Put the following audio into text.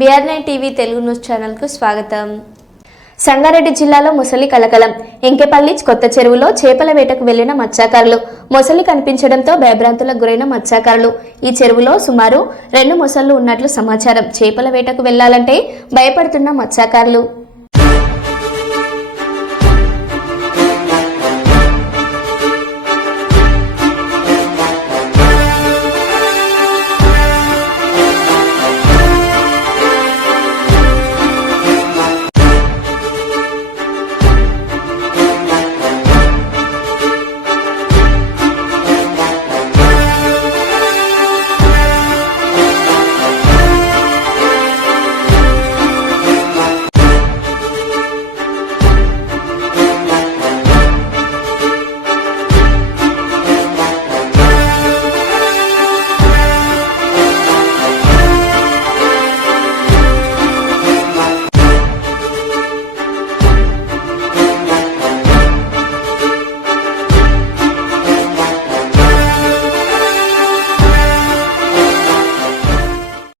BR9 TV Telugu news ఛానల్కు స్వాగతం. సంగారెడ్డి జిల్లాలో మొసలి కలకలం. ఎంకెపల్లి కొత్త చెరువులో చేపల వేటకు వెళ్లిన మత్స్యకారులు. మొసలి కనిపించడంతో భయభ్రాంతులకు గురైన మత్స్యకారులు. ఈ చెరువులో సుమారు 2 మొసళ్లు ఉన్నట్లు సమాచారం. చేపల వేటకు వెళ్లాలంటే భయపడుతున్న మత్స్యకారులు.